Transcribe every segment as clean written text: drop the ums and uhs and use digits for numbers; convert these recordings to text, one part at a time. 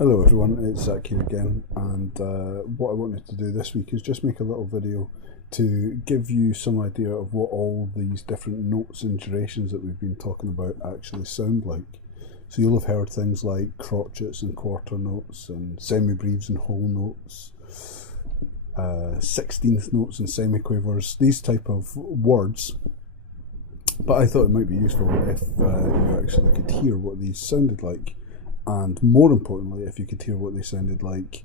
Hello everyone, it's Zach here again, and what I wanted to do this week is just make a little video to give you some idea of what all these different notes and durations that we've been talking about actually sound like. So you'll have heard things like crotchets and quarter notes and semi-breves and whole notes, 16th notes and semiquavers, these type of words. But I thought it might be useful if you actually could hear what these sounded like. And more importantly, if you could hear what they sounded like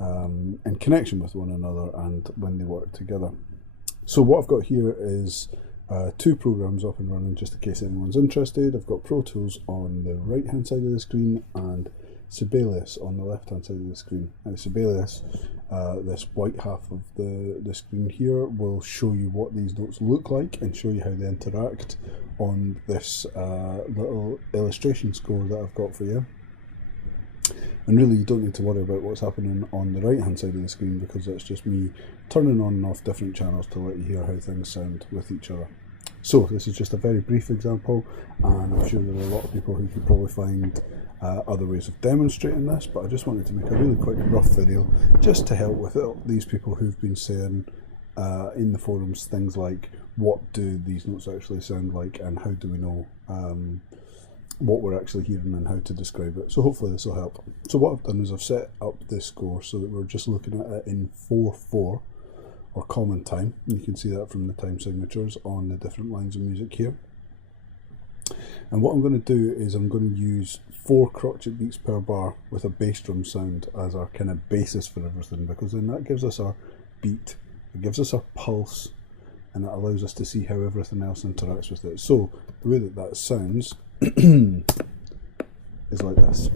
in connection with one another and when they work together. So what I've got here is two programs up and running, just in case anyone's interested. I've got Pro Tools on the right hand side of the screen and Sibelius on the left hand side of the screen. And Sibelius, this white half of the screen here, will show you what these notes look like and show you how they interact on this little illustration score that I've got for you. And really you don't need to worry about what's happening on the right hand side of the screen, because it's just me turning on and off different channels to let you hear how things sound with each other. So this is just a very brief example, and I'm sure there are a lot of people who could probably find other ways of demonstrating this, but I just wanted to make a really quick rough video just to help with it. These people who've been saying in the forums things like, what do these notes actually sound like and how do we know what we're actually hearing and how to describe it. So hopefully this will help. So what I've done is I've set up this score so that we're just looking at it in 4/4 or common time. And you can see that from the time signatures on the different lines of music here. And what I'm going to do is I'm going to use 4 crotchet beats per bar with a bass drum sound as our kind of basis for everything, because then that gives us our beat, it gives us our pulse, and it allows us to see how everything else interacts with it. So the way that that sounds is like this.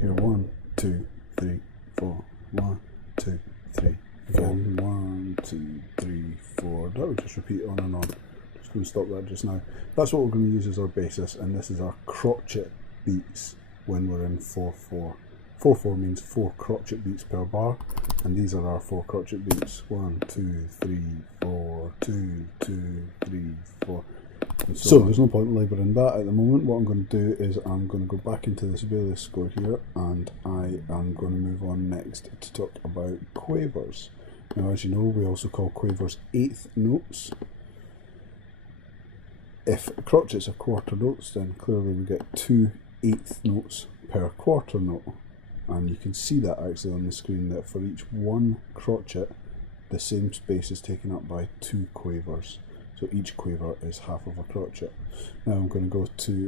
Here, 1, 2, 3, 4. 1, 2, 3. Again, 1, 2, 3, 4. That would just repeat on and on. Just going to stop that just now. That's what we're going to use as our basis, and this is our crotchet beats when we're in 4/4. 4/4 means 4 crotchet beats per bar, and these are our 4 crotchet beats. 1, 2, 3, 4, 2, 2, 3, 4. So there's no point labouring that at the moment. What I'm going to do is I'm going to go back into the Sibelius score here, and I am going to move on next to talk about quavers. Now, as you know, we also call quavers 8th notes. If crotchets are quarter notes, then clearly we get 2 8th notes per quarter note. And you can see that actually on the screen, that for each one crotchet, the same space is taken up by 2 quavers. So each quaver is half of a crotchet. Now I'm going to go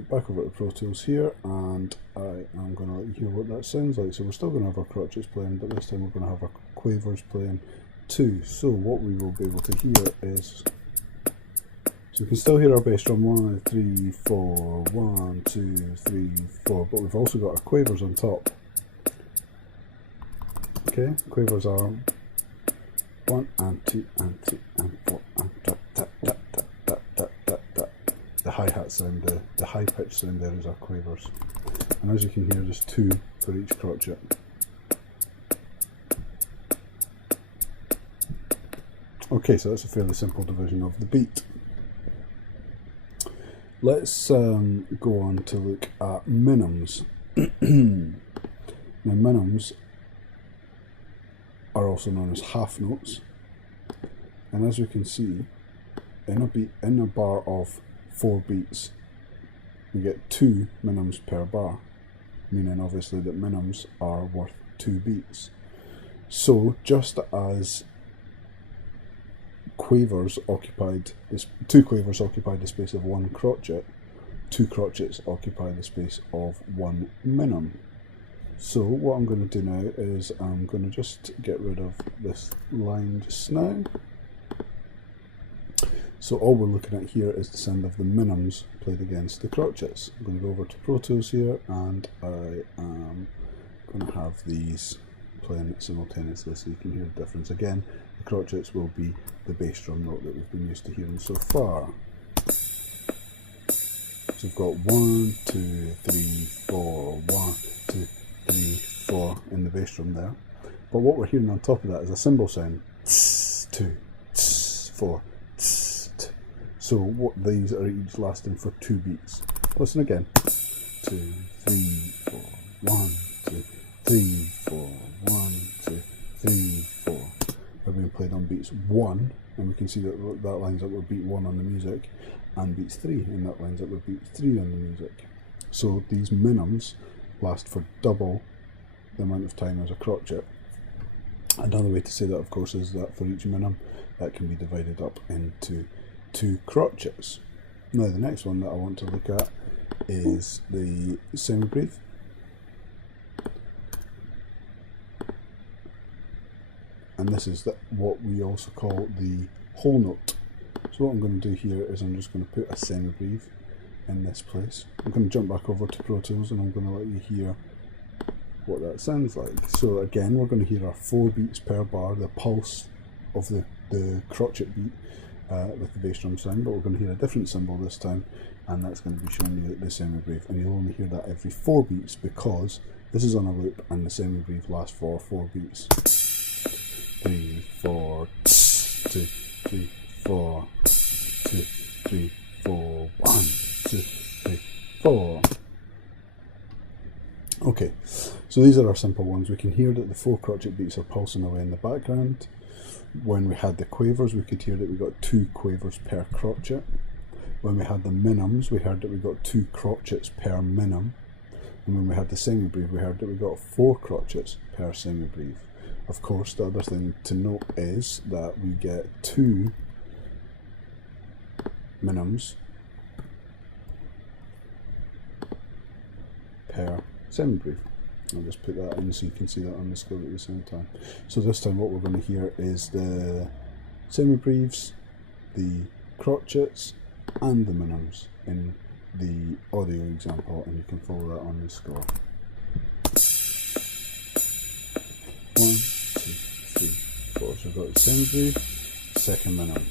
back over to Pro Tools here, and I am going to let you hear what that sounds like. So we're still going to have our crotchets playing, but this time we're going to have our quavers playing too. So what we will be able to hear is, so we can still hear our bass drum 1, 3, 4, 1, 2, 3, 4, but we've also got our quavers on top. Okay, quavers are 1 and 2 and 3 and 4 and da, da, da, da, da, da, da, da. The hi-hat sound, the high-pitched sound there is our quavers. And as you can hear, there's 2 for each crotchet. Okay, so that's a fairly simple division of the beat. Let's go on to look at minims. Now, minims are also known as half notes, and as we can see, in a bar of 4 beats, we get 2 minims per bar, meaning obviously that minims are worth 2 beats. So just as quavers occupied this, 2 quavers occupied the space of 1 crotchet, 2 crotchets occupy the space of 1 minim. So what I'm going to do now is I'm going to just get rid of this line just now. So all we're looking at here is the sound of the minims played against the crotchets. I'm going to go over to Pro Tools here, and I am going to have these playing simultaneously so you can hear the difference. Again, the crotchets will be the bass drum note that we've been used to hearing so far. So we've got 1, 2, 3, 4, 1, 2, 3, 4 in the bass drum there. But what we're hearing on top of that is a cymbal sound. 2, 4. So what these are each lasting for 2 beats. Listen again. 2, 2, 3, 4, 1, 2, 3, 4, 1, 2, 3, 4. They're being played on beats 1, and we can see that that lines up with beat 1 on the music, and beats 3, and that lines up with beat 3 on the music. So these minimums last for double the amount of time as a crotchet. Another way to say that, of course, is that for each minimum, that can be divided up into 2 crotchets. Now, the next one that I want to look at is the semibrief. And this is what we also call the whole note. So what I'm going to do here is I'm just going to put a semibrief in this place. I'm going to jump back over to Pro Tools and I'm going to let you hear what that sounds like. So again, we're going to hear our 4 beats per bar, the pulse of the crotchet beat with the bass drum sound, but we're going to hear a different cymbal this time, and that's going to be showing you the semibrief, and you'll only hear that every 4 beats because this is on a loop and the semibrief lasts for 4 beats. 3, 4, 2, 3, 4, 2, 3, 4, 1, 2, 3, 4. Okay, so these are our simple ones. We can hear that the 4 crotchet beats are pulsing away in the background. When we had the quavers, we could hear that we got 2 quavers per crotchet. When we had the minimums, we heard that we got 2 crotchets per minimum. And when we had the semibrief, we heard that we got 4 crotchets per semibrief. Of course, the other thing to note is that we get 2 minimums per semibrief. I'll just put that in so you can see that on the score at the same time. So this time what we're going to hear is the semibriefs, the crotchets and the minimums in the audio example, and you can follow that on the score. 1, 2, 3, 4. So we've got the semibrief, second minimum.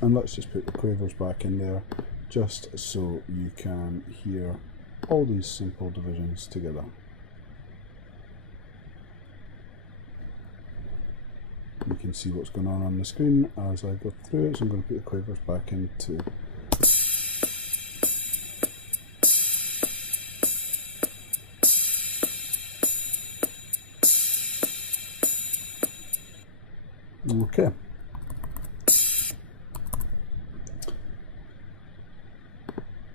And let's just put the quavers back in there just so you can hear all these simple divisions together. You can see what's going on the screen as I go through it, so I'm going to put the quavers back into. Okay.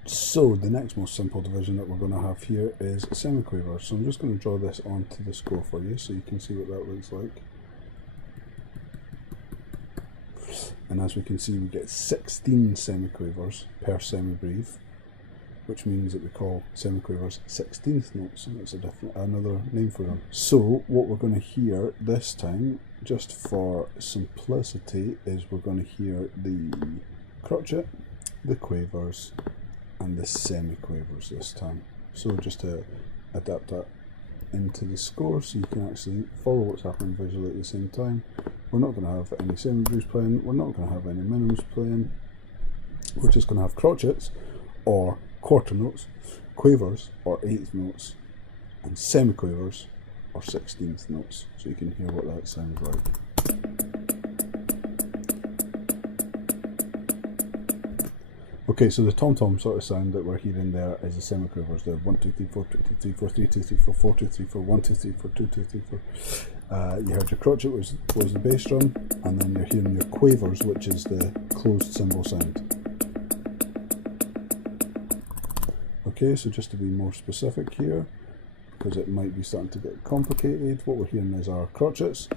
So the next most simple division that we're going to have here is semiquavers. So I'm just going to draw this onto the score for you so you can see what that looks like. And as we can see, we get 16 semiquavers per semibrief, which means that we call semiquavers 16th notes, and that's another name for them. So what we're going to hear this time, just for simplicity, is we're going to hear the crotchet, the quavers, and the semiquavers this time. So just to adapt that into the score so you can actually follow what's happening visually at the same time. We're not going to have any semibriefs playing, we're not going to have any minimums playing, we're just going to have crotchets or quarter notes, quavers or 8th notes, and semiquavers or 16th notes, so you can hear what that sounds like. Okay, so the tom-tom sort of sound that we're hearing there is the semiquavers. They're 1, 2, 3, 4, 2, 2, 3, 4, 3, 2, 3, 4, 4, 2, 3, 4, 1, 2, 3, 4, 2, 2, 3, 4. You heard your crotchet was the bass drum, and then you're hearing your quavers, which is the closed cymbal sound. Okay, so just to be more specific here, because it might be starting to get complicated, what we're hearing is our crotchets.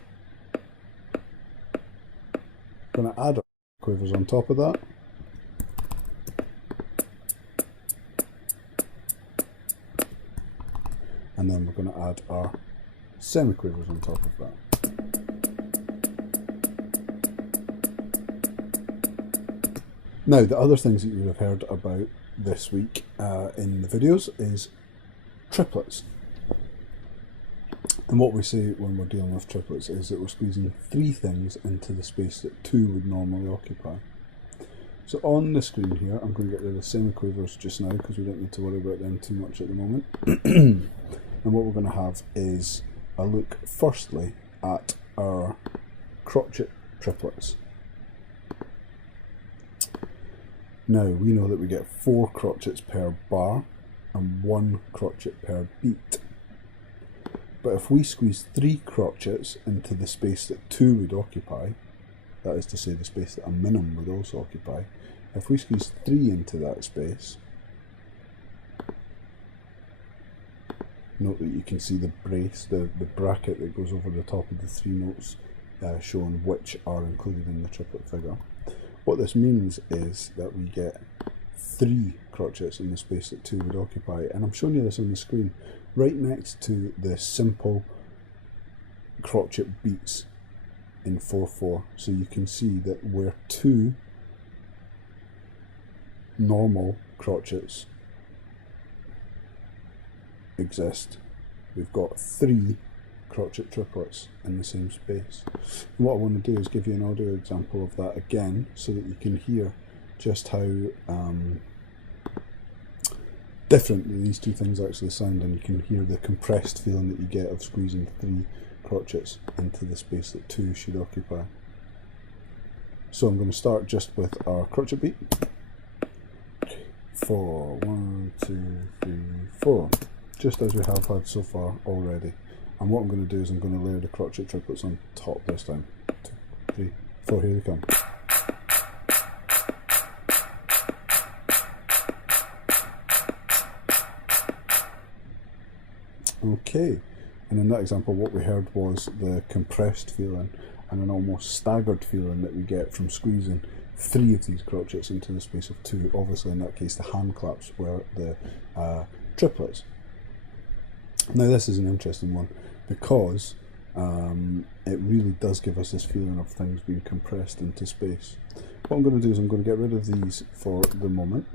I'm going to add our quavers on top of that. And then we're going to add our semiquavers on top of that. Now, the other things that you would have heard about this week in the videos is triplets. And what we say when we're dealing with triplets is that we're squeezing 3 things into the space that 2 would normally occupy. So on the screen here, I'm going to get rid of semiquavers just now because we don't need to worry about them too much at the moment. And what we're going to have is a look firstly at our crotchet triplets. Now we know that we get 4 crotchets per bar and 1 crotchet per beat. But if we squeeze 3 crotchets into the space that 2 would occupy, that is to say the space that a minim would also occupy, if we squeeze 3 into that space, note that you can see the brace, the bracket that goes over the top of the 3 notes showing which are included in the triplet figure. What this means is that we get 3 crotchets in the space that 2 would occupy, and I'm showing you this on the screen right next to the simple crotchet beats in 4/4, so you can see that where 2 normal crotchets exist, we've got 3 crotchet triplets in the same space. And what I want to do is give you an audio example of that again so that you can hear just how different these two things actually sound, and you can hear the compressed feeling that you get of squeezing 3 crotchets into the space that 2 should occupy. So I'm going to start just with our crotchet beat. 4, 1, 2, 3, 4, just as we have had so far already. And what I'm going to do is I'm going to layer the crotchet triplets on top this time. 2, 3, 4, here they come. Okay, and in that example what we heard was the compressed feeling and an almost staggered feeling that we get from squeezing 3 of these crotchets into the space of 2. Obviously in that case the hand claps were the triplets. Now this is an interesting one because it really does give us this feeling of things being compressed into space. What I'm going to do is I'm going to get rid of these for the moment.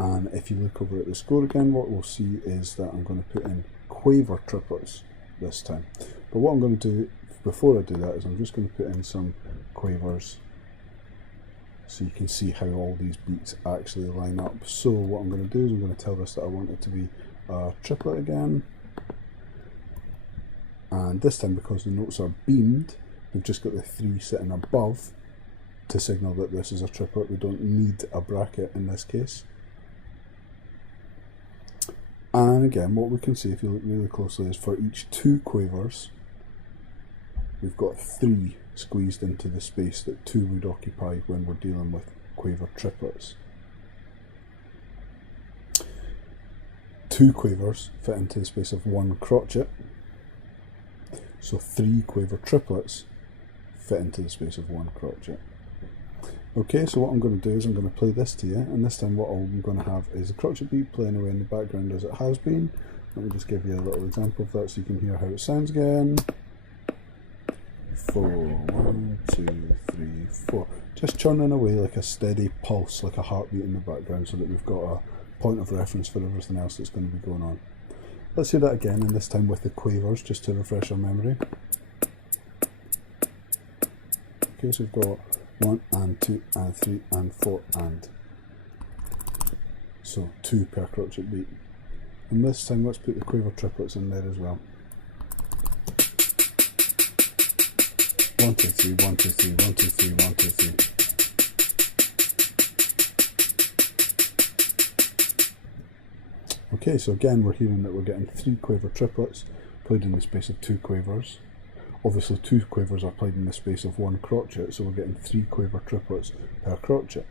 And if you look over at the score again, what we'll see is that I'm going to put in quaver triplets this time. But what I'm going to do before I do that is I'm just going to put in some quavers so you can see how all these beats actually line up. So what I'm going to do is I'm going to tell this that I want it to be a triplet again. And this time, because the notes are beamed, we've just got the 3 sitting above to signal that this is a triplet. We don't need a bracket in this case. And again, what we can see if you look really closely is for each 2 quavers, we've got 3 squeezed into the space that 2 would occupy when we're dealing with quaver triplets. 2 quavers fit into the space of 1 crotchet, so 3 quaver triplets fit into the space of 1 crotchet. Okay, so what I'm going to do is I'm going to play this to you, and this time what I'm going to have is a crotchet beat playing away in the background as it has been. Let me just give you a little example of that so you can hear how it sounds again. 4, 1, 2, 3, 4. Just churning away like a steady pulse, like a heartbeat in the background, so that we've got a point of reference for everything else that's going to be going on. Let's hear that again, and this time with the quavers, just to refresh our memory. Okay, so we've got 1 and 2 and 3 and 4 and. So 2 per crotchet beat. And this time let's put the quaver triplets in there as well. 1, 2, 3, 1, 2, 3, 1, 2, 3, 1, 2, 3. Okay, so again we're hearing that we're getting 3 quaver triplets played in the space of 2 quavers. Obviously 2 quavers are played in the space of 1 crotchet, so we're getting 3 quaver triplets per crotchet.